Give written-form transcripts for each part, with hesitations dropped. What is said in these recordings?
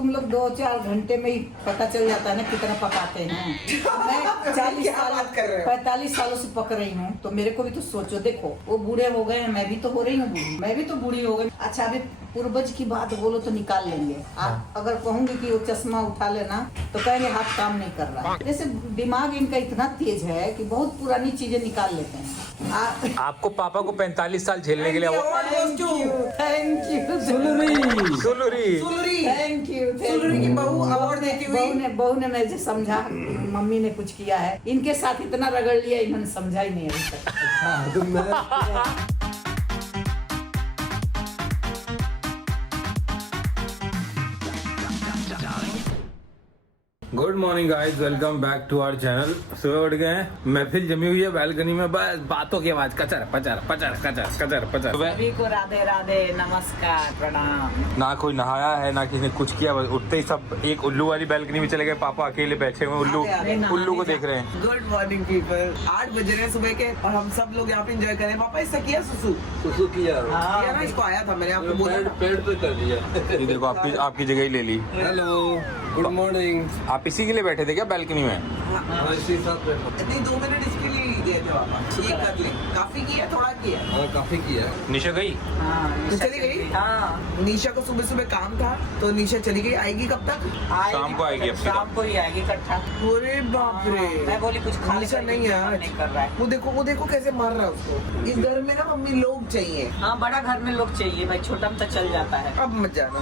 तुम लोग 2-4 घंटे में ही पता चल जाता है ना कितना पकाते हैं। मैं 45 सालों से पक रही हूँ, तो मेरे को भी तो सोचो। देखो वो बूढ़े हो गए हैं, मैं भी तो हो रही हूँ बूढ़ी, मैं भी तो बूढ़ी हो गई। अच्छा अभी पूर्वज की बात बोलो तो निकाल लेंगे। आप अगर कहूंगी कि वो चश्मा उठा लेना तो कहेंगे हाथ काम नहीं कर रहा। जैसे दिमाग इनका इतना तेज है कि बहुत पुरानी चीजें निकाल लेते हैं। आपको पापा को 45 साल झेलने के लिए थैंक यू सुलूरी थैंक यू की बहू अवार्ड देती हुई बहू ने मुझे समझा मम्मी ने कुछ किया है। इनके साथ इतना रगड़ लिया, इन्होंने समझा ही नहीं अभी तक। Good morning guys, welcome back to our channel. सुबह उठ गए हैं, महफिल जमी हुई है बैल्कनी में, बस बातों की आवाज कचर पचर पचर कचर कचर पचर। सभी को राधे राधे, नमस्कार, प्रणाम। ना कोई नहाया है ना किसी ने कुछ किया, बस उठते ही सब एक उल्लू वाली बैल्कनी में चले गए। पापा अकेले बैठे हुए उल्लू को देख रहे हैं। Good morning people. 8 बज रहे हैं सुबह के और हम सब लोग यहाँ पे एंजॉय करें। पापा इससे किया सुसु किया ना, इसको आया था, मैंने आपको बोला पेड़ पे कर दिया। ये देखो आपकी जगह ही ले ली। Hello, good morning. आप इसी के लिए बैठे थे क्या बैल्कनी में? हाँ, इसी साथ बैठा। इतनी 2 मिनट इसके लिए ही दिए थे पापा। ये कर ले, काफी किया, थोड़ा किया। हाँ, काफी किया। निशा गई? तो चली गई। हाँ, निशा को सुबह सुबह काम था तो निशा चली गई। आएगी कब तक? शाम को आएगी। अब शाम को ही आएगी इकट्ठा। अरे बाप रे, मैं बोली कुछ खा निशा नहीं है आज। नहीं कर रहा है। वो देखो कैसे मार रहा है उसको। इस घर में ना मम्मी लोग चाहिए। हाँ, बड़ा घर में लोग चाहिए भाई, छोटा में तो चल जाता है। अब मत जाना।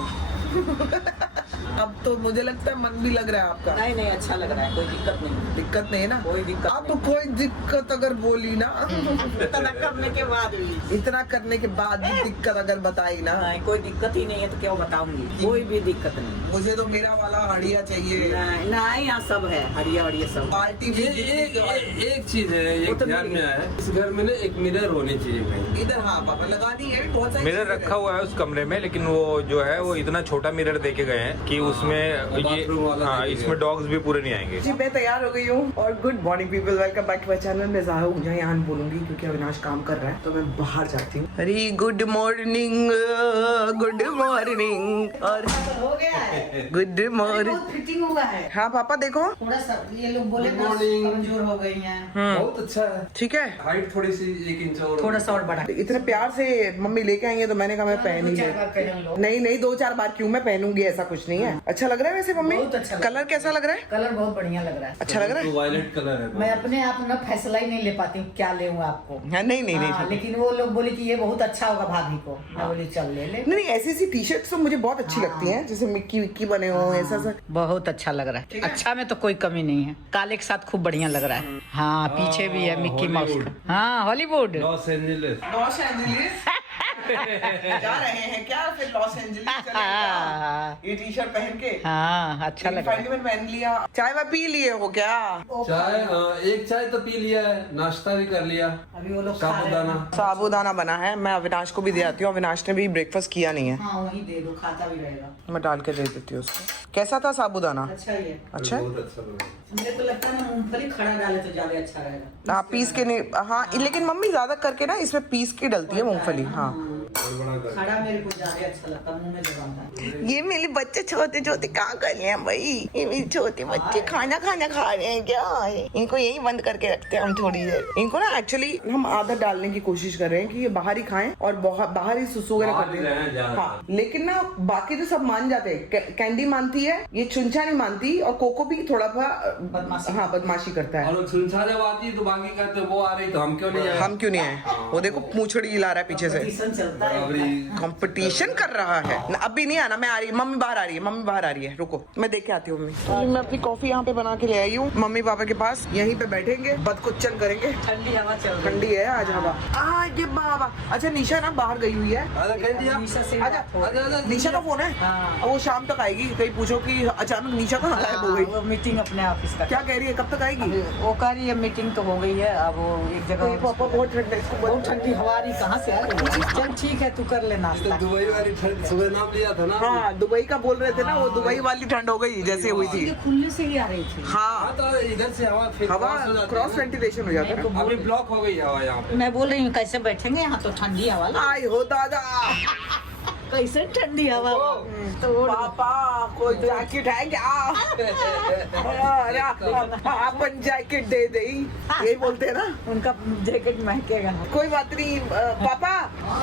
अब तो मुझे लगता है मन भी लग रहा है आपका। नहीं अच्छा लग रहा है, कोई दिक्कत नहीं। दिक्कत नहीं है ना? कोई दिक्कत अब नहीं। कोई दिक्कत अगर बोली ना इतना करने के बाद भी इतना करने के बाद भी दिक्कत अगर बताई ना, नहीं, कोई दिक्कत ही नहीं है तो क्या बताऊंगी। कोई भी दिक्कत नहीं। मुझे तो मेरा वाला हड़िया चाहिए। नहीं, यहाँ सब है, हड़िया सब। पार्टी ये एक चीज है, वो एक तो ध्यान मिल में गई। आया है, इस घर में ना एक मिरर होनी चाहिए भाई। इधर। हाँ पापा लगानी है, बहुत सारी मिरर चीजें रखा हुआ है उस कमरे में, लेकिन वो जो है वो इतना छोटा मिरर देके गए हैं कि उसमें बाथरूम वाला हाँ, देके इसमें डॉग्स भी पूरे नहीं आएंगे। जी मैं तैयार हो गई हूँ और good morning people, welcome back to my channel. मैं ज़ाहिर हूँ यहाँ बोलूंगी क्योंकि अविनाश काम कर रहा है तो मैं बाहर जाती हूँ। अरे गुड मॉर्निंग और हो गया है, गुड मॉर्निंग। बहुत फिटिंग हुआ है। हाँ पापा देखो, थोड़ा सा ये लोग बोले Good morning। कमजोर हो गई हैं। बहुत अच्छा है। ठीक है। हाइट थोड़ी सी 1 इंच और थोड़ा सा और बढ़ा। इतने प्यार से मम्मी लेके आई है तो मैंने कहा मैं पहन ही ले। नहीं 2-4 बार क्यों, मैं पहनूंगी, ऐसा कुछ नहीं है। अच्छा लग रहा है वैसे मम्मी? बहुत अच्छा लग रहा है। कलर कैसा लग रहा है? कलर बहुत बढ़िया लग रहा है। अच्छा लग रहा है। वायलेट कलर है। मैं अपने आप ना फैसला ही नहीं ले पाती हूँ क्या ले आपको। हाँ, नहीं हाँ, लेकिन वो लोग बोले कि ये बहुत अच्छा होगा भाभी को। मैं बोली चल ले। नहीं ऐसी टी शर्ट तो मुझे बहुत अच्छी लगती हैं, जैसे मिक्की विक्की बने हो ऐसा सा। बहुत अच्छा लग रहा है। अच्छा में तो कोई कमी नहीं है, काले के साथ खूब बढ़िया लग रहा है। हाँ, पीछे भी है मिक्की माउस का। हाँ, Hollywood. Los Angeles. Los Angeles जा रहे हैं क्या? फिर लॉस एंजलिस चले क्या? ये टी शर्ट पहन के। हाँ, अच्छा लग रहा है। में पहन लिया। चाय वाय पी लिए हो क्या? चाय, एक चाय तो पी लिया है, नाश्ता भी कर लिया। अभी वो लोग खा रहे हैं। साबुदाना। साबूदाना बना है, मैं अविनाश को भी दे आती हूँ। अविनाश ने भी ब्रेकफास्ट किया नहीं है। हाँ, वही दे दो, खाता भी रहेगा। मैं डाल के दे देती हूँ उसको। कैसा था साबूदाना? अच्छा ही है। अच्छा है? बहुत अच्छा लगा। मुझे तो लगता है ना मूंगफली खड़ा डाले तो ज्यादा अच्छा रहेगा। हाँ, पीस के नहीं। हाँ, लेकिन मम्मी ज्यादा करके ना इसमें पीस के डलती है मूंगफली। हाँ, खड़ा मेरे को ज्यादा अच्छा लगता है, मुंह में जमाता है। ये मेरे बच्चे छोटे छोटे कहाँ कर रहे हैं भाई? ये मेरे छोटे बच्चे खाना खा रहे हैं क्या? इनको यही बंद करके रखते हैं हम थोड़ी देर। इनको ना एक्चुअली हम आदत डालने की कोशिश कर रहे हैं कि ये बाहर ही खाएं और बाहर ही सुसु वगैरह बाहर ही करते रहें हैं। ज्यादा। हाँ, लेकिन ना बाकी तो सब मान जाते हैं। कैंडी मानती है, ये चुनचा नहीं मानती, और कोको भी थोड़ा बदमाशी। हाँ, बदमाशी करता है। और सुनसा जब आती है तो बाकी कहते हैं वो आ रही तो हम क्यों नहीं आए? हम क्यों नहीं आए? वो देखो पूंछड़ी हिला रहा है पीछे से। कंपटीशन चलता है। कंपटीशन कर रहा है। अभी नहीं आना, मैं आ रही, मम्मी बाहर आ रही है, मम्मी बाहर आ रही है, रुको मैं देख के आती हूँ। मम्मी, मैं अपनी कॉफी यहाँ पे बना के ले आई हूँ। मम्मी पापा के पास यहीं पे बैठेंगे, बदकुच्चन करेंगे। ठंडी हवा चल रही ठंडी है आज हवा। ये बाबा। अच्छा, निशा ना बाहर गई हुई है। निशा से आजा, बात हो रही है। निशा का फोन है। हाँ। अब वो शाम तक आएगी। कहीं पूछो कि अचानक निशा कहाँ गायब हो हाँ, गई? वो मीटिंग अपने ऑफिस का। क्या कह रही है, कब तक आएगी? अभी वो कह रही है मीटिंग तो हो गई है, अब वो एक जगह। पापा बहुत ठंड है, इसको बहुत ठंडी हवा आ रही, कहाँ से आ रही है? चल ठीक है, तू कर ले नाश्ता। दुबई वाली ठंड सुबह नाम लिया था ना। हाँ, दुबई का बोल रहे थे ना, वो दुबई वाली ठंड हो गई जैसे हुई थी। ये खुलने से ही आ रही थी। हाँ, तो इधर से हवा फिर हवा क्रॉस हो जाती क्रॉस है। वेंटिलेशन हो जाता है। अभी ब्लॉक हो गई हवा यहाँ पे। मैं बोल रही हूँ कैसे बैठेंगे यहाँ, तो ठंडी हवा लग। आई हो दादा। कैसे ठंडी हवा तो पापा को जैकेट है क्या? अरे अपन जैकेट दे दे, यही बोलते हैं ना। उनका जैकेट महकेगा। कोई बात नहीं पापा,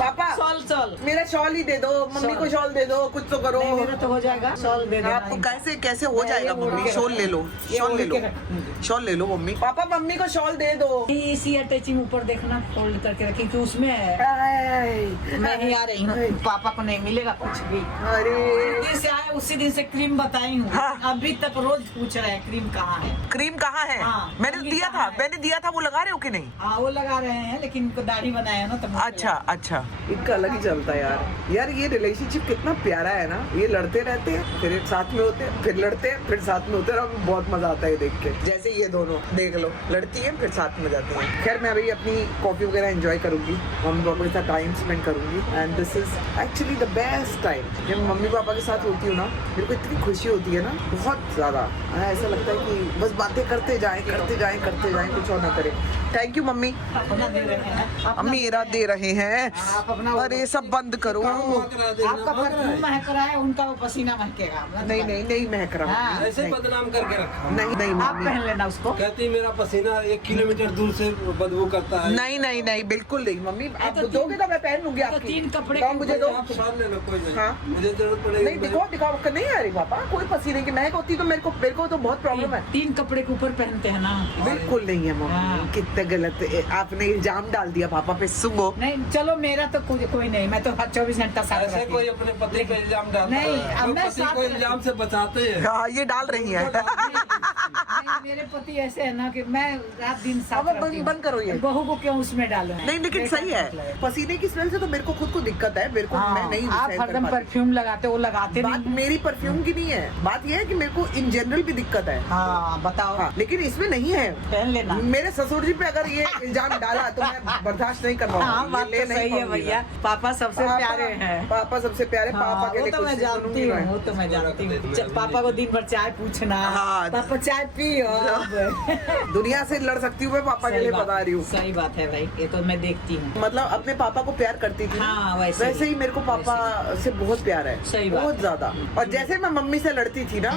पापा शॉल मेरा शॉल ही दे दो, मम्मी को शॉल दे दो, कुछ तो करो। नहीं, मेरा तो हो जाएगा, शॉल दे देना। आपको कैसे कैसे हो जाएगा ये मम्मी? ओढ़ के शॉल ले लो, ये शॉल ओढ़ ले लो, के रख। शॉल ले लो मम्मी। पापा मम्मी को शॉल दे दो। इसी अटैचिंग ऊपर देखना, फोल्ड करके रखी कि उसमें है। मैं ही आ रही हूँ, पापा को नहीं मिलेगा कुछ भी। अरे जिस दिन से आए उसी दिन से क्रीम बताई हूँ। हाँ। अभी तक रोज पूछ रहे हैं क्रीम कहाँ है। क्रीम कहाँ है? हाँ, मैंने मम्मी दिया कहाँ था, है? मैंने दिया था, वो लगा रहे हो कि नहीं? हाँ वो लगा रहे हैं, लेकिन इनको दाढ़ी बनाया है ना तो अच्छा अच्छा, इनका अलग ही चलता है यार। यार ये रिलेशनशिप कितना प्यारा है ना। ये लड़ते रहते हैं, फिर साथ में होते हैं, फिर लड़ते हैं, फिर साथ में होते हैं, और हमें बहुत मजा आता है देख के। जैसे ये दोनों देख लो, लड़ती है फिर साथ में जाते हैं। खैर मैं अभी अपनी कॉफी वगैरह एंजॉय करूंगी, मम्मी पापा के साथ टाइम स्पेंड करूंगी, and this is actually the best time. जब मम्मी पापा के साथ होती हूँ ना, मेरे को इतनी खुशी होती है ना, बहुत ज्यादा। ऐसा लगता है कि बस बातें करते जाएं, करते जाएं, करते जाएं, कुछ और ना करें। Thank you mummy. अपना दे रहे हैं। मेरा दे रहे हैं। आप अपना अरे सब बंद करो। आपका परफ्यूम महक रहा है, उनका वो पसीना महकेगा। नहीं नहीं नहीं महक रहा। हाँ। ऐसे बदनाम करके रखा। नहीं नहीं आप मम्मी, पहन लेना उसको। कहती मेरा पसीना 1 किलोमीटर दूर से बदबू करता है। नहीं नहीं नहीं बिल्कुल नहीं मम्मी। आप तो दोगे तो मैं पहन लूंगी तो आपकी। 3 कपड़े तो के मुझे दो। आप साथ ले लो, कोई नहीं। हाँ। मुझे जरूरत पड़ेगी। नहीं दिखाओ दिखाओ, नहीं आ रही पापा, कोई पसीने की महक होती तो मेरे को तो बहुत प्रॉब्लम है। 3 कपड़े के ऊपर पहनते हैं ना। बिल्कुल नहीं है मम्मी, हाँ। कितना गलत आपने इल्जाम डाल दिया पापा पे। सुबह नहीं चलो, मेरा तो कोई नहीं, मैं तो हर 24 घंटा साथ ऐसे रहती कोई हूँ। अपने पति पे इल्जाम डालता नहीं, है। अब लोग मैं पति साथ को रहती इल्जाम से बचाते हैं। हाँ ये डाल रही है। नहीं, मेरे पति ऐसे है ना कि मैं रात दिन साथ अब रहती हूँ। बंद करो ये। बहू को क्यों उसमें डालो? नहीं लेकिन सही है, पसीने की स्मेल से तो मेरे को खुद को दिक्कत है, मेरे को मैं नहीं आप सहन कर हरदम पाती। परफ्यूम लगाते, वो लगाते बात नहीं। मेरी परफ्यूम की नहीं है, बात ये है कि मेरे को इन जनरल भी दिक्कत है। हाँ बताओ। हाँ, लेकिन इसमें नहीं है। पहन लेना। मेरे ससुर जी पे अगर ये इल्जाम डाला तो मैं बर्दाश्त नहीं कर पाऊंगी। हाँ बात ये तो ले नहीं सही है पाऊंगी भैया, मैं। पापा सबसे पापा- प्यारे हैं। पापा सबसे प्यारे, हाँ, पापा के वो लिए तो कुछ मैं नहीं जानती करूंगी हूँ, मैं। वो तो मैं जानती हूँ। पापा को दिन भर चाय पूछना। हाँ। पापा चाय पियो। दुनिया से लड़ सकती हूँ मैं पापा के लिए, बता रही हूँ। सही बात है भाई, ये तो मैं देखती हूँ। मतलब अपने पापा को प्यार करती थी ना, हाँ, वैसे ही मेरे को पापा से बहुत प्यार है, सही बात बहुत है। ज्यादा। और जैसे मैं मम्मी से लड़ती थी ना,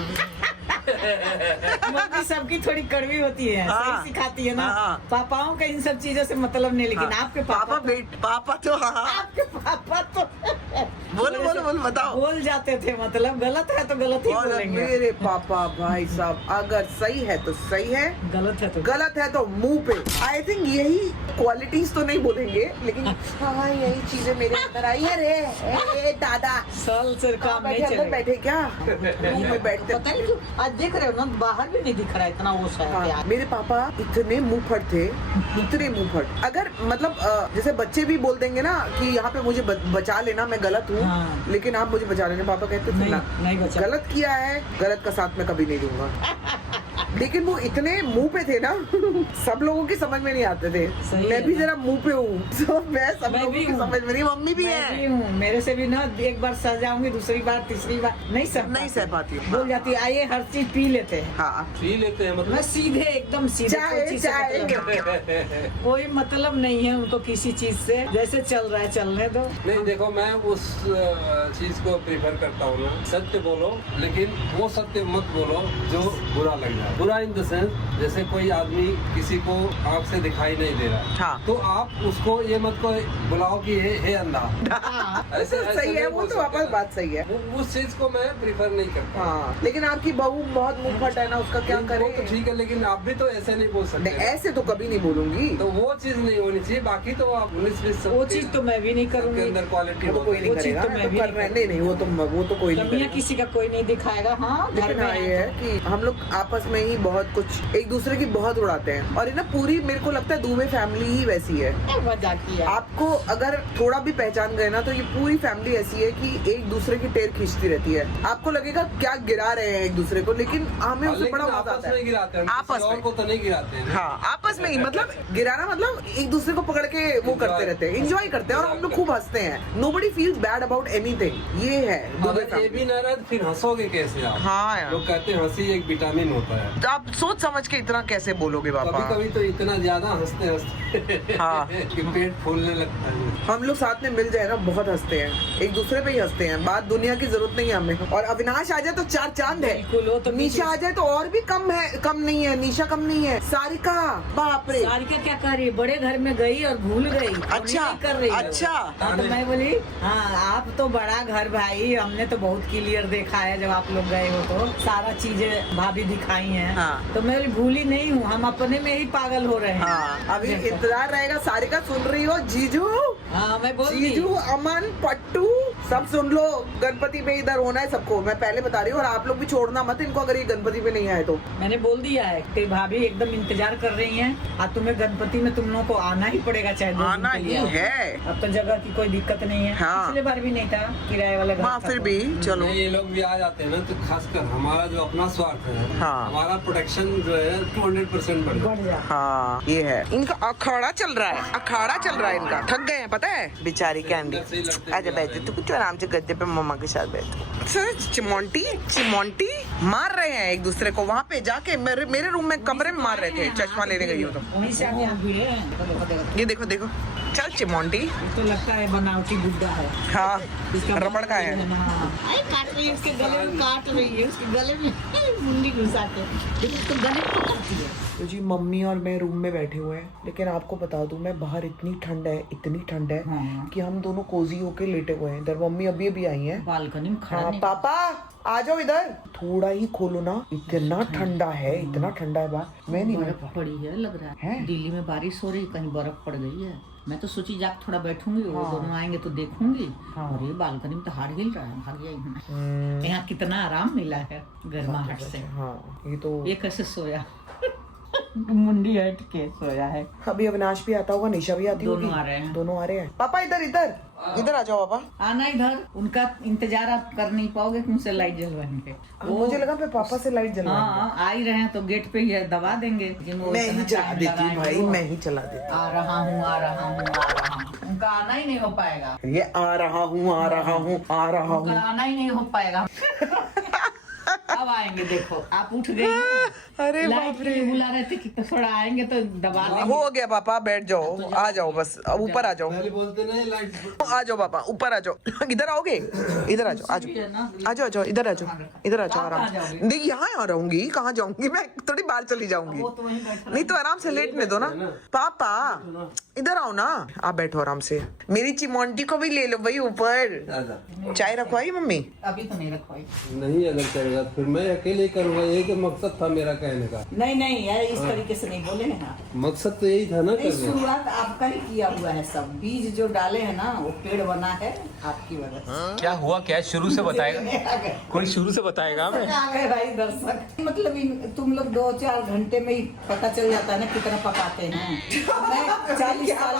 मम्मी सबकी थोड़ी कड़वी होती है, हाँ। सही सिखाती है ना। हाँ। पापाओं का इन सब चीजों से मतलब नहीं, लेकिन आपके पापा पापा तो हाँ। आपके पापा तो बोलो बोलो बोलो बताओ। बोल जाते थे, मतलब गलत है तो गलत ही और बोलेंगे। मेरे पापा भाई साहब, अगर सही है तो सही है, गलत है तो गलत है तो मुंह पे। आई थिंक यही क्वालिटीज तो नहीं बोलेंगे, लेकिन हाँ यही चीजें मेरे अंदर आई है रे। ए दादा साल से काम नहीं बैठे अंदर चलेगा। बैठे क्या, मुंह में बैठते। पता नहीं क्यों आज देख रहे हो ना, बाहर भी नहीं दिख रहा, इतना वो है हाँ, प्यार। मेरे पापा इतने मुंह फट थे, इतने मुंह फट। अगर मतलब जैसे बच्चे भी बोल देंगे ना कि यहाँ पे मुझे बचा लेना, मैं गलत हूँ, हाँ। लेकिन आप मुझे बचा लेना। पापा कहते थे नहीं, ना, नहीं बचा। गलत किया है, गलत का साथ मैं कभी नहीं दूंगा। लेकिन वो इतने मुंह पे थे ना, सब लोगों की समझ में नहीं आते थे। सही मैं है भी ना। जरा मुंह पे हूँ, तो मैं सब मैं लोगों भी की हूँ। समझ में नहीं। मम्मी भी मैं भी है, हूँ, मेरे से भी ना एक बार सह जाऊंगी, दूसरी बार तीसरी बार नहीं सह पाती हूँ। बोल जाती है, आइए हर चीज पी लेते हैं। हाँ पी लेते हैं मैं मतलब। सीधे एकदम सीधे, कोई चाय चीज से चाय मतलब कोई मतलब नहीं है उनको किसी चीज से, जैसे चल रहा है चलने दो। नहीं देखो, मैं उस चीज को प्रेफर करता हूँ ना, सत्य बोलो, लेकिन वो सत्य मत बोलो जो बुरा लग जाए। बुरा इन द सेंस, जैसे कोई आदमी किसी को आँख से दिखाई नहीं दे रहा, हाँ। तो आप उसको ये मत को बुलाओ कि हे अंधा। ऐसे तो सही है, नहीं वो बोल तो सकते वापस ना। बात सही है। उस चीज को मैं प्रेफर नहीं करता। हाँ, लेकिन आपकी बहू बहुत मुंह फट है ना, उसका क्या वो करे। तो ठीक है, लेकिन आप भी तो ऐसे नहीं बोल सकते। ऐसे तो कभी नहीं बोलूंगी। तो वो चीज नहीं होनी चाहिए, बाकी तो आप 19-20 वो चीज तो मैं भी नहीं के करूंगी। अंदर क्वालिटी वो तो कोई नहीं वो चीज करेगा, तो मैं तो भी कर नहीं रहे हैं। नहीं वो तो कोई नहीं कमियां करेगा। किसी का कोई नहीं दिखाएगा। हाँ घर लेकिन में हाँ ये है कि हम लोग आपस में ही बहुत कुछ एक दूसरे की बहुत उड़ाते हैं, और ये ना पूरी मेरे को लगता है दुबे फैमिली ही वैसी है। मजाक है। आपको अगर थोड़ा भी पहचान गए ना, तो ये पूरी फैमिली ऐसी है कि एक दूसरे की टेर खींचती रहती है। आपको लगेगा क्या गिरा रहे हैं एक दूसरे को, लेकिन हमें उससे बड़ा मजा आपस आता में है। गिराते हैं, आपस किसी और में। को तो नहीं गिराते हैं। हाँ आपस में ही, मतलब गिराना मतलब एक दूसरे को पकड़ के वो करते रहते हैं, एंजॉय करते हैं, और हम लोग खूब हंसते हैं। Nobody feels bad about anything. ये है दुबे अगर ये भी ना रहे तो फिर हंसोगे कैसे आप? हाँ यार। लोग कहते हैं हंसी एक विटामिन होता है। आप सोच समझ के इतना कैसे बोलोगे कभी पापा? कभी तो इतना ज्यादा हंसते हाँ। कि पेट फूलने लगता है। हम लोग साथ में मिल जाए ना बहुत हंसते हैं, एक दूसरे पे ही हंसते हैं, बात दुनिया की जरूरत नहीं है हमें। और अविनाश आ जाए तो चार चांद है, बिल्कुल, वो तो निशा आ जाए तो और भी कम है, कम नहीं है, निशा कम नहीं है, सारिका बाप रे। सारिका क्या कर रही है, बड़े घर में गई और भूल गई। अच्छा, नहीं कर रही है। अच्छा। हाँ, तो मैं बोली हाँ आप तो बड़ा घर भाई, हमने तो बहुत क्लियर देखा है, जब आप लोग गए हो तो सारा चीजें भाभी दिखाई हैं। हाँ। तो मैं बोली भूली नहीं हूँ, हम अपने में ही पागल हो रहे हैं। हाँ, अभी इंतजार रहेगा। सारिका सुन रही हो? जीजू, हाँ मैं बोल दी। जीजू, अमन, पट्टू सब सुन लो। गणपति पे इधर होना है सबको, मैं पहले बता रही हूँ। और आप लोग भी छोड़ना मत इनको अगर ये गणपति पे नहीं आए तो। मैंने बोल दिया है तेरी भाभी एकदम इंतजार कर रही हैं, और तुम्हें गणपति में तुम लोगों को आना ही पड़ेगा, चाहे 2 दिन आना के लिए ही आओ। है। अब तो जगह की कोई दिक्कत नहीं है। हाँ। पिछले बार भी नहीं था किराए वाला घर हाँ, था फिर तो। भी चलो। ये लोग भी आ जाते हैं ना, तो खासकर हमारा जो अपना स्वार्थ है, हाँ। हमारा प्रोटेक्शन जो है 200% बढ़ जाता है। बढ़ जा। हाँ, ये है इनका अखाड़ा चल रहा है, अखाड़ा चल रहा है इनका। थक गए हैं पता है बेचारी कैंडी। अंदर से ही लगते आजा बैठ जा, तू कुछ आराम से गद्दे पे मम्मा के साथ बैठ। सर चिमोंटी चिमोंटी मार रहे हैं एक दूसरे को वहाँ पे जाके। मेरे रूम में कमरे में मार रहे थे, चश्मा लेने गई हो तो। वहीं से आगे भिड़े हैं। ये देखो देखो, चल चिमोंटी। ये तो लगता है बनावटी गुड्डा है। हाँ, इसका रबड़ का है। हाँ। अरे काट रही है, उसके गले में काट रही है, उसके गले में मुंडी घुसा के, लेकिन उसके गले में पकड़ती है। तो जी मम्मी और मैं रूम में बैठे हुए हैं, लेकिन आपको बता दूं मैं, बाहर इतनी ठंड है, इतनी ठंड है हाँ। कि हम दोनों कोजी होके लेटे हुए हैं। इधर मम्मी अभी अभी आई हैं। बालकनी में खड़ा हाँ, नहीं। पापा आ जाओ इधर, थोड़ा ही खोलो ना, इतना ठंडा है, इतना ठंडा है बाहर। मैं नहीं बर्फ पड़ी है लग रहा है। दिल्ली में बारिश हो रही, कहीं बर्फ पड़ गई है। मैं तो सोची जाके थोड़ा बैठूंगी, वो दोनों आएंगे तो देखूंगी। और ये बालकनी में तो हाथ हिल रहा है, भाग जाएगी। यहाँ कितना आराम मिला है गर्माहट से। हाँ, ये तो ये कैसे सोया मुंडी हट के सोया है। अभी अविनाश भी आता होगा, निशा भी आती होगी। दोनों आ रहे हैं। दोनों आ रहे हैं। पापा इधर इधर इधर आ जाओ पापा। आना इधर, उनका इंतजार आप कर नहीं पाओगे कि उनसे लाइट जलवाएंगे। मुझे लगा मैं पापा से लाइट जलवाएंगे। हाँ आ ही रहे हैं तो गेट पे ही दबा देंगे, लेकिन वो मैं इतना ही चला टाइम देती लगाएंगे भाई, वो। मैं ही चला देती। आ रहा हूँ आ रहा हूँ आ रहा हूँ, उनका आना ही नहीं हो पाएगा। ये आ रहा हूँ आ रहा हूँ आ रहा उनका हूँ। आना ही नहीं हो पाएगा। अब आएंगे, देखो आप उठ गई ना। अरे लाइट बाप रे। के लिए बुला रहे थे कि थोड़ा आएंगे तो दबा देंगे। हो गया पापा, बैठ जाओ, आ जाओ बस, अब ऊपर आ जाओ। पहले बोलते नहीं लाइट। आ जाओ पापा, ऊपर आ जाओ। इधर आओगे? इधर आ जाओ, आ जाओ, आ जाओ, आ जाओ, इधर आ जाओ, इधर आ जाओ आराम से। नहीं, यहाँ आ रहूंगी, कहाँ जाऊंगी मैं? थोड़ी बाहर चली जाऊंगी। वो तो वहीं बैठा नहीं तो आराम से लेटने दो ना। पापा इधर आओ ना, आप बैठो आराम से। मेरी चिमोंटी को भी ले लो भाई ऊपर। चाय रखवाई मम्मी? अभी तो नहीं रखवाई। नहीं अगर चलेगा फिर मैं अकेले ही करूंगा, यही तो मकसद था मेरा कहने का। नहीं नहीं यार, इस तरीके से नहीं बोले हैं आप। मकसद तो यही था ना नहीं, करने। शुरुआत आपका ही किया हुआ है। सब बीज जो डाले हैं ना, वो पेड़ बना है आपकी वजह से। क्या हुआ, क्या शुरू से बताएगा? आ गए। कोई शुरू से बताएगा हमें? आ गए भाई दर्शक। मतलब तुम लोग 2-4 घंटे में ही पता चल जाता है ना कितना पकाते हैं। मैं 40 साल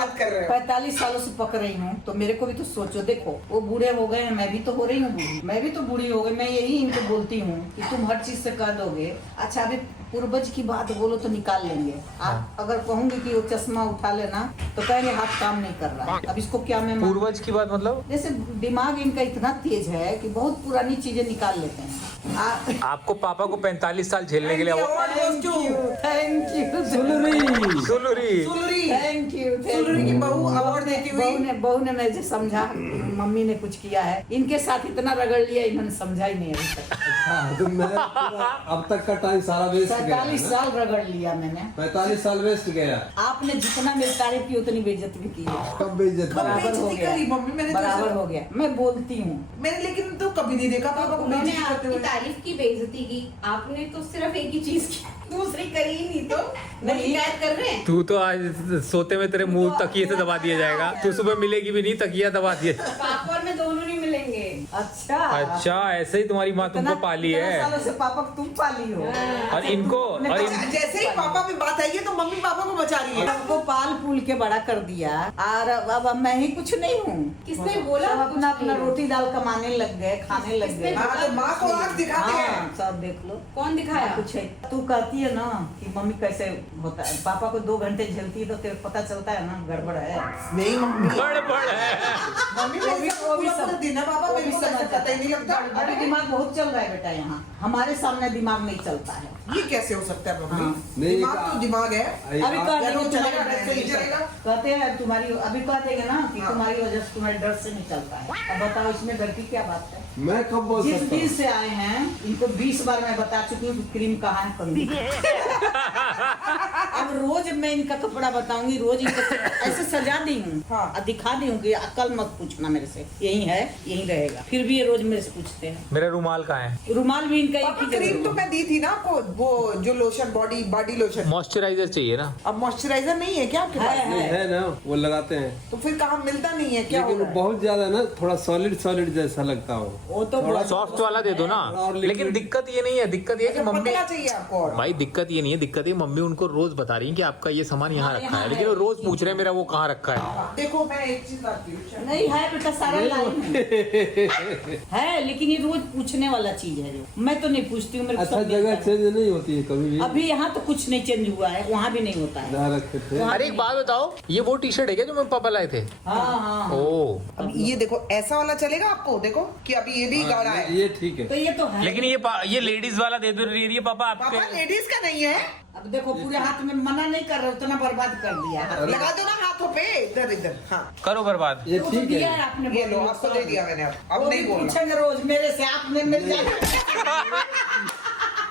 45 सालों से पक रही हूँ, तो मेरे को भी तो सोचो। देखो वो बूढ़े हो गए हैं, मैं भी तो हो रही हूँ बूढ़ी, मैं भी तो बूढ़ी हो गई। मैं यही इनको बोलती हूँ कि तुम हर चीज से कह दोगे। अच्छा अभी पूर्वज की बात बोलो तो निकाल लेंगे। आप अगर कहूंगी कि वो चश्मा उठा लेना तो कहेंगे हाथ काम नहीं कर रहा। अब इसको क्या मैं मानूं? पूर्वज की बात मतलब? जैसे दिमाग इनका इतना तेज है कि बहुत पुरानी चीजें निकाल लेते हैं। आपको पापा को 45 साल झेलने के लिए थैंक यू सुलरी थैंक यू। सुलरी की बहू अवार्ड देती हुई। बहू ने मुझे समझा, मम्मी ने कुछ किया है। इनके साथ इतना रगड़ लिया, इन्होंने समझा ही नहीं अभी तक। हाँ, तो मैं पूरा अब तक का टाइम सारा वेस्ट गया 45 ना। साल रगड़ लिया मैंने। 45 साल वेस्ट गया। आपने जितना मेरी तारीफ की उतनी बेइज्जती भी की है। कब बेइज्जत कब? बराबर हो बेइज्जती गया, करी मम्मी मैंने बराबर तो- हो गया। मैं बोलती हूँ। मैंने लेकिन तो कभी नहीं देखा पापा को उन्होंने बेइज्जती करते आपकी हुए। तारीफ की, बेइज्जती की। आपने तो सिर्फ एक ही चीज की, दूसरी करी ही नहीं। तो वो नहीं। शिकायत कर रहे हैं। तू तो आज सोते में तेरे मुंह तकिए से दबा दिया जाएगा। तू सुबह मिलेगी भी नहीं, तकिया दबा दिया। पापा और मैं दोनों नहीं मिलेंगे। अच्छा अच्छा, ऐसे ही तुम्हारी माँ तुमको पाली इतना है। सालों से पापा को तुम पाली हो। और इनको और अच्छा, जैसे ही पापा पे बात आई है तो मम्मी पापा को बचा रही है। सबको पाल पूल के बड़ा कर दिया, और अब मैं ही कुछ नहीं हूँ। किसने बोला? सब कुछ अपना अपना नहीं हो। रोटी दाल कमाने लग गए, खाने लग गए। हाँ, तो माँ को आँख दिखाते हैं। हाँ, दिखाओ देख लो। कौन दिखाया? कुछ है तू कहती है ना कि मम्मी कैसे होता है, पापा को 2 घंटे झेलती है तो तेरे पता चलता है ना गड़बड़ है। नहीं मम्मी, गड़बड़ है। मम्मी वो भी सब दिन है पापा, मेरे को ऐसा पता ही नहीं लगता। अभी दिमाग बहुत चल रहा है बेटा यहाँ, हमारे सामने दिमाग नहीं चलता है। ये कैसे हो सकता है मम्मी? हाँ। नहीं, दिमाग तो दिमाग है। अभी कह या तो देंगे चलेगा, तुम्हारे डर से नहीं नहीं चलेगा। चलता। कहते हैं तुम्हारी, अभी कह देंगे ना कि तुम्हारी वजह से तुम्हारे डर से नहीं चलता है। अब बताओ इसमें डर की क्या बात है? मैं कब बोल जिस सकता दिन हूँ? से आए हैं इनको 20 बार मैं बता चुकी हूँ कि क्रीम कहाँ है कंघी। अब रोज मैं इनका कपड़ा बताऊंगी, रोज इनको ऐसे सजा दी हूँ हाँ। और दिखा दी हूँ कि अकल मत पूछना मेरे से, यही है यही रहेगा। फिर भी ये रोज मेरे से पूछते हैं। मेरा रुमाल कहाँ है? रुमाल भी इनका एक पापा ही क्रीम जगह तो मैं दी थी ना आपको, वो जो लोशन, बॉडी लोशन। मॉइस्चराइजर चाहिए ना। अब मॉइस्चराइजर नहीं है क्या आपके पास? है। नहीं है ना, वो लगाते हैं, तो फिर कहाँ मिलता नहीं है क्या? लेकिन हो वो रहा है? बहुत ज्यादा ना, थोड़ा सॉलिड जैसा लगता हो। वो तो थोड़ा सॉफ्ट वाला दे दो ना। और liquid। लेकिन दिक्कत ये नहीं है, दिक्कत ये है कि अच्छा, मम्मी, पतला चाहिए आपको और? भाई दिक्कत ये नहीं है, दिक्कत ये मम्मी उनको रोज बता रही है कि आपका ये सामान यहाँ हाँ, रखा यहाँ है, है। लेकिन वो रोज पूछ रहे हैं मेरा वो कहाँ रखा है। देखो मैं एक चीज बताती हूँ। नहीं है बेटा, सारा लाइन है, लेकिन ये रोज पूछने वाला चीज है जो मैं तो नहीं पूछती हूँ। मेरे को अच्छा, सब जगह मिलता है। चेंज नहीं होती है कभी भी? अभी यहाँ तो कुछ नहीं चेंज हुआ है, वहाँ भी नहीं होता है। जहाँ रखे थे। अरे एक बात बताओ, ये वो टी शर्ट है क्या जो मैं पापा लाए थे? हाँ हाँ। ओ, अब ये देखो ऐसा वाला चलेगा आपको? देखो कि अभी ये भी गाढ़ा है। ये ठीक है। तो ये तो है। लेकिन ये लेडीज वाला दे दो ये पापा पापा आपके। लेडीज का नहीं है। अब देखो पूरे हाथ में मना नहीं कर रहे, उतना बर्बाद कर दिया है। लगा दो ना हाथों पे, इधर इधर। हाँ करो बर्बाद। ये तो ठीक दिया है। है आपने, ये लो, आपको दे दिया मैंने। अब वो नहीं भी बोलना। पूछेंगे रोज मेरे से, आपने मेरे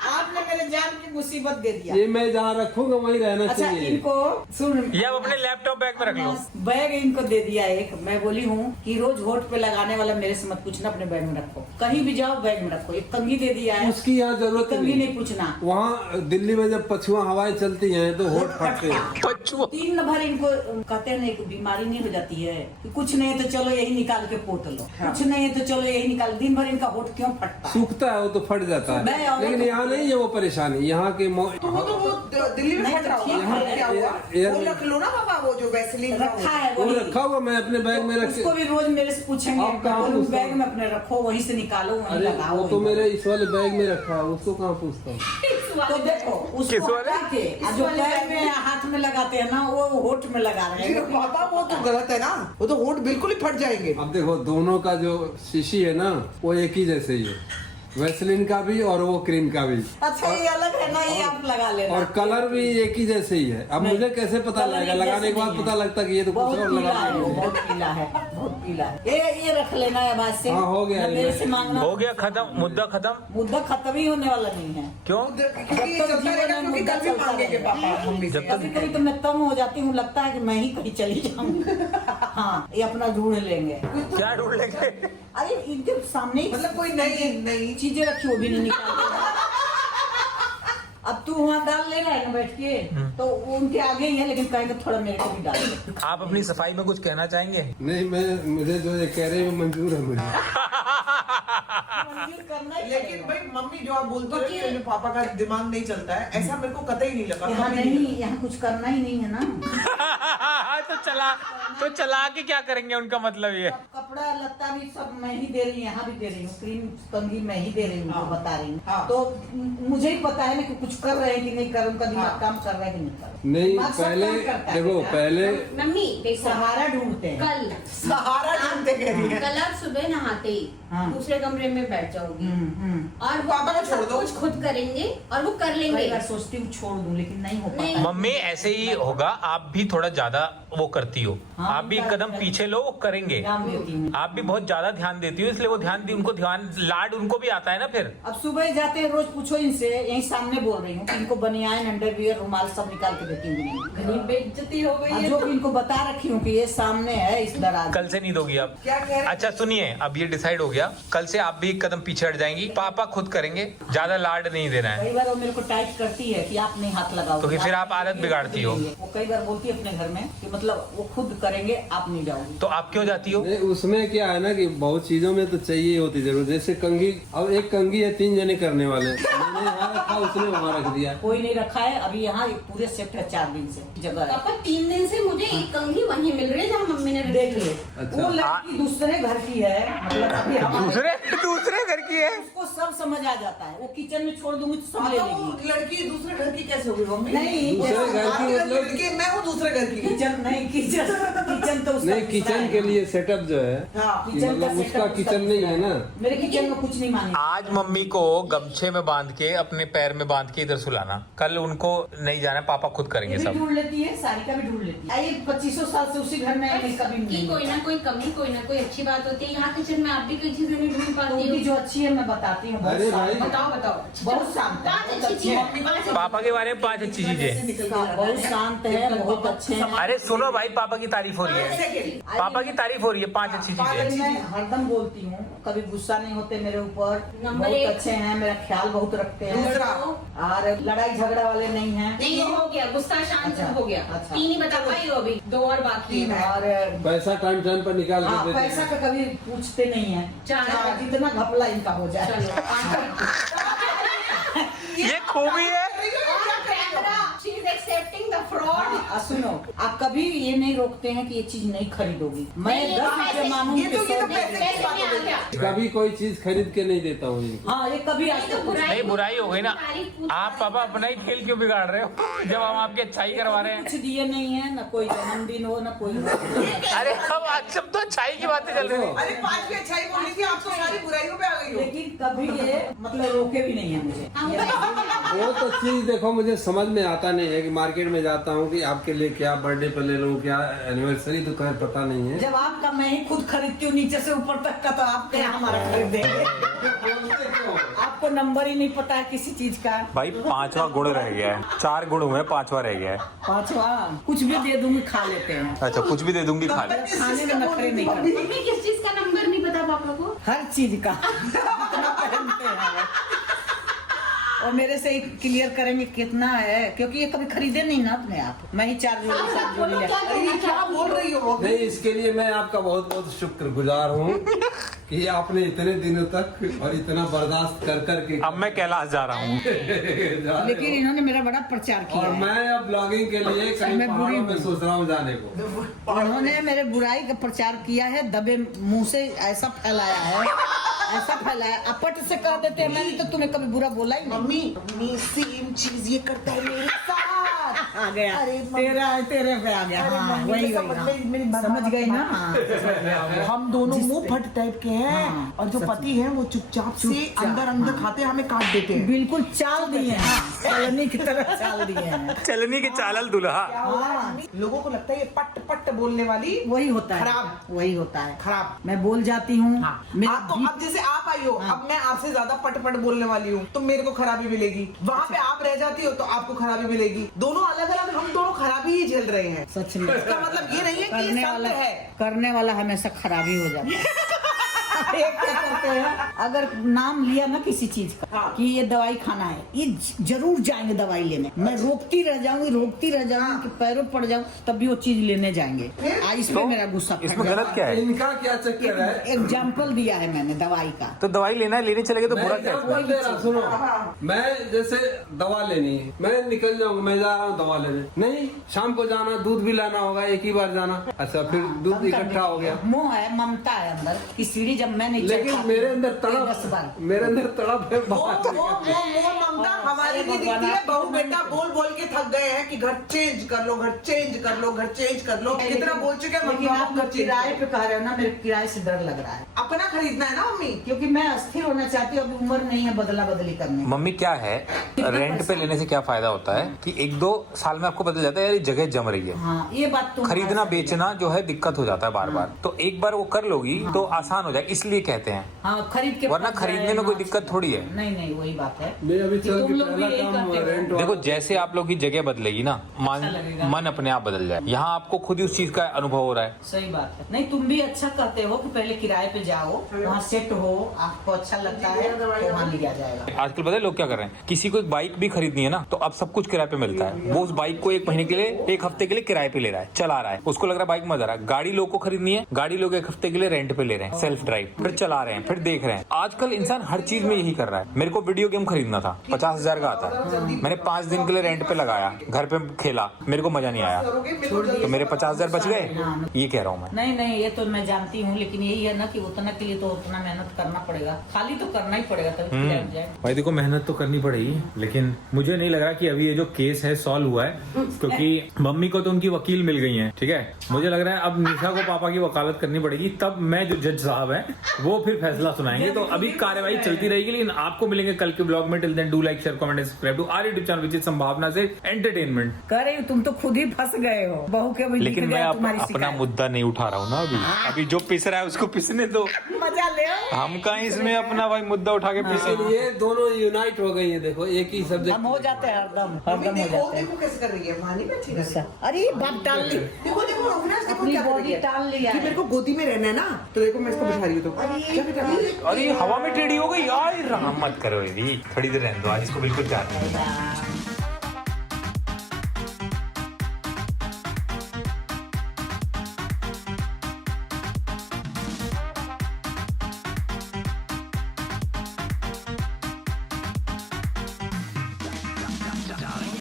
आपने मेरे जान की मुसीबत दे दिया। ये मैं जहाँ रखूंगा वहीं रहना अच्छा चाहिए। इनको सुन, ये आप अपने लैपटॉप बैग में रख लो। बैग इनको दे दिया एक। मैं बोली हूँ कि रोज होठ पे लगाने वाला मेरे से मत पूछना, अपने बैग में रखो, कहीं भी जाओ बैग में रखो। एक कंघी दे दिया है, उसकी यहाँ जरूरत कंघी नहीं। नहीं पूछना। वहाँ दिल्ली में जब पछुआ हवाएं चलती हैं तो होठ फटते हैं। बच्चों 3 भर इनको कहते हैं एक बीमारी नहीं हो जाती है कि कुछ नहीं है तो चलो यही निकाल के पोत लो, कुछ नहीं है तो चलो यही निकाल। दिन भर इनका होठ क्यों फटता है? सूखता है वो तो फट जाता मैं है, और- लेकिन यहाँ नहीं है वो परेशानी। यहाँ के तो वो दिल्ली में नहीं, फट रहा तो ठीक होगा। है। क्या हुआ? एयर वो में- रख लो ना पापा, वो जो वैसलीन का रखा वो। है वो वही। रखा हुआ मैं अपने बैग में रख उसको भी रोज मेरे से पूछेंगे, आप कहाँ बोलूं, पूछते बैग हो? में अपने रखो, वहीं से निकालो, वहीं अरे लगाओ। वो तो वहीं मेरे इस वाले बैग में रखा है, उसको कहाँ पूछता हूँ? तो देखो किस उसको वाले? हटा के जो पैर में हाथ में लगाते हैं ना, वो होठ में लगा रहे जी, हैं। पापा वो तो गलत है ना, वो तो होठ बिल्कुल ही फट जाएंगे। अब देखो दोनों का जो शीशी है ना वो एक ही जैसे ही है, वैसलीन का भी और वो क्रीम का भी। अच्छा ये अलग है ना, ये आप लगा लेना। और कलर भी एक ही जैसे ही है। अब नहीं, मुझे कैसे पता कलर लगेगा? एक लगाने जैसे के बाद नहीं पता है। लगता कि ये तो कुछ बहुत और पीला लगा है, वो दिया। बहुत पीला है, बहुत पीला है। ये रख लेना है बाद से। हाँ, हो गया, ना ये मेरे मैं- से मांगना। हो गया खत्म, मुद्दा खत्म। मुद्दा खत्म ही होने वाला नहीं है। क्यों? क्योंकि ये चलता रहेगा, क्योंकि कल भी मांगेंगे पापा मम्मी से। कभी कभी तो मैं तंग हो जाती हूँ, लगता है कि मैं ही कहीं चली जाऊँ। हाँ ये अपना ढूंढ लेंगे। क्या ढूंढ लेंगे? अरे इनके सामने ही मतलब कोई नई चीजें रखी, वो भी नहीं निकालते। अब तू वहाँ डाल ले रहा है ना बैठ के, तो वो उनके आगे ही है, लेकिन कहेंगे थोड़ा मेरे को भी डाल दे। आप अपनी सफाई में कुछ कहना चाहेंगे? नहीं, मुझे जो ये कह रहे हैं वो मंजूर है मुझे। मंजूर करना ही लेकिन पड़ेगा। भाई मम्मी जो आप बोलते हो कि मेरे पापा का दिमाग नहीं चलता है, ऐसा मेरे को कतई नहीं लगा। यहाँ कभी नहीं, यहाँ कुछ करना ही नहीं है ना। तो चला के क्या करेंगे, उनका मतलब ये। सब कपड़ा लत्ता भी सब मैं ही दे रही हूँ, यहाँ भी दे रही हूँ, क्रीम कंघी मैं ही दे रही हूँ, जो बता रही हूँ। हाँ। तो मुझे ही पता है ना कि कुछ कर रहे हैं कि नहीं कर रहे, उनका दिमाग काम कर रहा है कि नहीं कर रहा। नहीं, दिमाग सब पहले काम करता है देखो, बेटा। पहले मम्मी देखो, सहारा ढूंढते हैं। कल सहारा ढूंढते कह रही है। कल आप सुबह नहाते ही हाँ। दूसरे कमरे में बैठ जाओगी और वो पापा को छोड़ सब दो। कुछ खुद करेंगे और वो कर कई लेंगे। बार सोचती हूँ छोड़ दूं, लेकिन नहीं हो नहीं। पाता। मम्मी ऐसे ही होगा, आप भी थोड़ा ज्यादा वो करती हो, हाँ, आप भी एक उनका- कदम पीछे लो, वो करेंगे। ध्यान देती हूँ। आप भी बहुत ज्यादा ध्यान देती हो, इसलिए वो उनको ध्यान लाड उनको भी आता है ना फिर। अब सुबह ही जाते हैं, रोज पूछो इनसे, यही सामने बोल रही हूँ कि इनको बनियान, अंडरवियर, रुमाल सब निकाल के देती हूँ। बेइज्जती हो गई और है। जो भी इनको बता रखी हूँ कि ये सामने है इस दराज। कल से नहीं दोगी आप? क्या कह रहे? अच्छा सुनिए, अब ये डिसाइड हो गया, कल से आप भी एक कदम पीछे हट जाएंगी, पापा खुद करेंगे, ज्यादा लाड नहीं देना है। कई बार वो मेरे को टाइट करती है कि आप नहीं हाथ लगाओ, तो फिर आप आदत बिगाड़ती हो। वो कई बार बोलती है अपने घर में कि मतलब वो खुद करेंगे, आप नहीं जाओगे। तो आप क्यों जाती हो? नहीं, उसमें क्या है ना कि बहुत चीजों में तो चाहिए होती जरूर। जैसे कंघी, अब एक कंघी है 3 जने करने वाले, वहाँ रखा, उसने वहाँ रख दिया। कोई नहीं रखा है अभी, यहाँ एक पूरे सेट है 4 दिन से जगह है। पापा 3 दिन से मुझे एक कंघी वहीं मिल रही है जहाँ मम्मी ने देख ले, अच्छा। वो लड़की दूसरे घर की है, मतलब अभी हमारे दूसरे घर की है। उसको सब समझ आ जाता है, वो किचन में छोड़ दूंगी तो सब ले लेगी। लड़की दूसरे घर की कैसे होगी मम्मी? नहीं दूसरे घर की मतलब लड़की, मैं हूँ दूसरे घर की। किचन नहीं, किचन तो उसका नहीं, किचन के लिए सेटअप जो है हाँ, कि मतलब उसका किचन नहीं है ना। मेरे किचन में कुछ नहीं मांगे। आज मम्मी को गमछे में बांध के अपने पैर में बांध के इधर सुलाना, कल उनको नहीं जाना, पापा खुद ये करेंगे भी सब। ढूंढ लेती है, सारिका भी ढूंढ लेती है। ये 2500 साल से उसी घर में है, कभी की नहीं। कोई ना कोई कमी, कोई ना कोई अच्छी बात होती है। यहाँ किचन में आप भी कोई चीजें नहीं ढूंढ पाती उनकी हो। जो अच्छी है मैं बताती हूँ। अरे भाई, बताओ बताओ। बहुत शांत है, 5 बहुत अच्छी अच्छी चीजें, 5 अच्छी- पापा के बारे में 5 अच्छी चीजें। बहुत शांत है, बहुत अच्छे हैं। अरे सुनो भाई, पापा की तारीफ हो रही है, पापा की तारीफ हो रही है, 5 अच्छी चीजें। मैं हरदम बोलती हूँ, कभी गुस्सा नहीं होते मेरे ऊपर, नंबर बहुत 1 अच्छे हैं, मेरा ख्याल बहुत रखते हैं, दूसरा, और लड़ाई झगड़ा वाले नहीं हैं। नहीं हो गया, गुस्सा शांत अच्छा, हो गया। अच्छा। 3 ही बता पाई हो अभी, 2 और बाकी है। और पैसा टाइम टाइम पर निकाल हाँ, के देते पैसा हैं। का कभी पूछते नहीं है, 4 चाहे जितना घपला इनका हो जाए। चलो 5 ये खूबी है। She is accepting the fraud. सुनो, आप कभी ये नहीं रोकते हैं कि ये चीज नहीं खरीदोगी। मैं नहीं, 10 पैसे- रुपये मांगूंगी ये तो तो 100 पैसे दे की बात में आ गया। कभी कोई चीज खरीद के नहीं देता हूँ इनको। हाँ, ये कभी आज तक नहीं, बुराई हो गई ना। आप पापा अपना ही खेल क्यों बिगाड़ रहे हो जब हम आपकी अच्छाई करवा रहे हैं। कुछ दिए नहीं है, ना कोई जन्मदिन हो, ना कोई अरे हम आज सब तो अच्छाई की बातें चल रही है। अरे 5 की अच्छाई बोली थी, आप तो सारी बुराइयों पे आ गई हो। लेकिन कभी ये मतलब रोके भी नहीं है मुझे। वो तो चीज देखो, मुझे समझ में आता नहीं है कि मार्केट में जाता हूँ कि आपके लिए क्या बर्थडे पे ले लूँ, क्या एनिवर्सरी, तो खैर पता नहीं है। जब आपका मैं ही खुद खरीदती हूँ नीचे से ऊपर तक का, तो आप क्या हमारा खरीदेंगे? आपको नंबर ही नहीं पता है किसी चीज का। भाई 5वां गुण रह गया है, 4 गुण हुए, 5वां रह गया है। 5वां कुछ भी दे दूंगी, खा लेते हैं। अच्छा, कुछ भी दे दूंगी, खा ले। खाने में नखरे नहीं करते, मम्मी किस चीज का नंबर नहीं पता पापा को? हर चीज का कितना पहनते हैं वो। और मेरे से ही क्लियर करेंगे कितना है, क्योंकि ये कभी खरीदे नहीं ना अपने आप। मैं ही 4 जोड़ी 7 जोड़ी ले। अरे ये क्या बोल रही हो? नहीं, इसके लिए मैं आपका बहुत बहुत शुक्रगुजार हूँ कि आपने इतने दिनों तक और इतना बर्दाश्त कर कर के अब मैं कैलाश जा रहा हूँ। लेकिन इन्होंने मेरा बड़ा प्रचार किया और है। मैं अब ब्लॉगिंग के लिए कहीं मैं बुरी पहाड़ों में हूँ। सोच रहा हूँ जाने को। उन्होंने मेरे बुराई का प्रचार किया है, दबे मुंह से ऐसा फैलाया है, ऐसा फैलाया, अपट से कह देते हैं मैंने तो तुम्हें कभी बुरा बोला ही नहीं। मम्मी सेम चीज ये करता है मेरे साथ। आ गया, अरे तेरे पे आ गया। हाँ, मम्मी, वही समझ मेरी बात समझ गई ना। हाँ। हम दोनों मुंह फट टाइप के हैं, हाँ, और जो सच पति हैं वो चुपचाप से चुपचाप, अंदर अंदर हाँ। खाते हमें काट देते हैं। बिल्कुल चाल दिए हैं, चलनी की तरह चाल दिए हैं। चलनी के चालल दुल्हा। क्या होता है हाँ। मम्मी? लोगों को लगता है ये पट पट बोलने वाली वही होता है, खराब। वही होता है। खराब। मैं बोल जाती हूँ। मेरा आप तो बीप- अब जैसे आप आई हो, हाँ। अब मैं आपसे ज्यादा पट पट बोलने वाली हूँ, तो मेरे को खराबी मिलेगी। वहाँ पे आप रह जाती हो तो आपको खराबी मिलेगी। दोनों अलग अलग, हम दोनों खराबी ही झेल रहे हैं। सच में इसका मतलब ये नहीं है कि ये सत्य है। करने वाला हमेशा खराबी हो जाता है। ये क्या करते हैं, अगर नाम लिया ना किसी चीज का हाँ। कि ये दवाई खाना है, ये जरूर जाएंगे दवाई लेने। मैं रोकती रह जाऊंगी कि पैरों पड़ जाऊं, तब भी वो चीज लेने जाएंगे। इस पे मेरा गुस्सा फट इसमें गया। गलत क्या है? इनका क्या चक्कर है? एग्जाम्पल दिया है मैंने दवाई का। तो दवाई लेना है, लेने चले गए तो मैं बुरा क्या है? एग्जाम्पल दे रहा हूं, सुनो। मैं जैसे दवा लेनी है, मैं निकल जाऊंगा, मैं जा रहा हूँ दवा लेने, नहीं शाम को जाना, दूध भी लाना होगा, एक ही बार जाना। अच्छा, फिर दूध इकट्ठा हो गया। मोह है, ममता है अंदर की सीढ़ी जब मैं नहीं चढ़ लेकिन पाती, मेरे अंदर 10 बार। तड़प, मेरे अंदर तड़प है बात। वो ममता हमारी भी दिखती है। बहू बेटा बोल बोल के थक गए हैं कि घर चेंज कर लो, घर चेंज कर लो, घर चेंज कर लो। कितना बोल चुके हैं लेकिन मम्मी, आप घर चेंज किराए पे कह रहे हो ना, मेरे किराए से डर लग रहा है, अपना खरीदना है ना मम्मी। क्योंकि मैं अस्थिर होना चाहती हूँ। अभी उम्र नहीं है बदला बदली करने की। मम्मी क्या है, रेंट पे लेने से क्या फायदा होता है कि 1-2 साल में आपको पता चलता है यार ये जगह जम रही है। हाँ, ये बात तो खरीदना बेचना जो है दिक्कत हो जाता है बार बार, तो एक बार वो कर लोगी तो आसान हो जाएगा, इसलिए कहते हैं। हाँ, खरीद के वरना फंस खरीदने जाए, में कोई हाँ, दिक्कत थोड़ी है। नहीं वही बात है। मैं अभी कि चल तुम के लोग भी पहला यही करते हो। रेंट देखो जैसे आप लोग की जगह बदलेगी ना लगेगा। मन अपने आप बदल जाए। यहाँ आपको खुद ही उस चीज का अनुभव हो रहा है। सही बात है। नहीं तुम भी अच्छा कहते हो कि पहले किराए पे जाओ, वहाँ सेट हो, आपको अच्छा लगता है तो वहाँ लिया जाएगा। आजकल पता है लोग क्या कर रहे हैं, किसी को एक बाइक भी खरीदनी है ना तो अब सब कुछ किराए पे मिलता है। वो उस बाइक को 1 महीने के लिए, 1 हफ्ते के लिए किराए पे ले रहा है, चला रहा है, उसको लग रहा है बाइक मजा रहा है। गाड़ी लोग को खरीदनी है, गाड़ी लोग 1 हफ्ते के लिए रेंट पे ले रहे हैं, सेल्फ ड्राइव, फिर चला रहे हैं, फिर देख रहे हैं। आजकल इंसान हर चीज में यही कर रहा है। मेरे को वीडियो गेम खरीदना था, 50,000 का आता है, मैंने 5 दिन के लिए रेंट पे लगाया, घर पे खेला, मेरे को मजा नहीं आया, तो मेरे 50,000 बच गए। ये कह रहा हूँ मैं। नहीं नहीं ये तो मैं जानती हूँ, लेकिन यही है ना कि उतना के लिए तो उतना मेहनत करना पड़ेगा, खाली तो करना ही पड़ेगा तभी किराया मिल जाए। भाई देखो मेहनत तो करनी पड़ेगी, लेकिन मुझे नहीं लग रहा कि अभी ये जो केस है सॉल्व हुआ है, क्योंकि मम्मी को तो उनकी वकील मिल गई है, ठीक है। मुझे लग रहा है अब निशा को पापा की वकालत करनी पड़ेगी, तब मैं जो जज साहब हैं वो फिर फैसला सुनाएंगे। तो अभी कार्यवाही चलती रहेगी, लेकिन आपको मिलेंगे कल के ब्लॉग में। Till then do like share comment and subscribe to our YouTube channel which is संभावना से एंटरटेनमेंट। कह रही हो तुम तो खुद ही फंस गए हो, बहू के वही लेकिन दिख मैं गया अपना तुम्हारी शिकायत। मुद्दा नहीं उठा रहा हूँ ना अभी जो पिस रहा है उसको पिसने दो, मजा ले हम कहीं इसमें अपना भाई मुद्दा उठा के पिसे। ये दोनों यूनाइट हो गई है, देखो एक ही हम सब्जेक्ट। हो जाते हैं हरदम हो जाते हैं। देखो कैसे कर रही है, मानी में अच्छी अच्छा, अरे बाप टाल ली, देखो देखो अविनाश, देखो अपनी क्या कर रही बॉडी है। टाल लिया कि है। मेरे को गोदी में रहना है ना, तो देखो मैं इसको बिठा रही हूँ तो क्या बिठा रही है? अरे हवा में टेढ़ी हो गई यार, राम मत करो, यदि थोड़ी देर रहने दो, आज इसको बिल्कुल प्यार नहीं।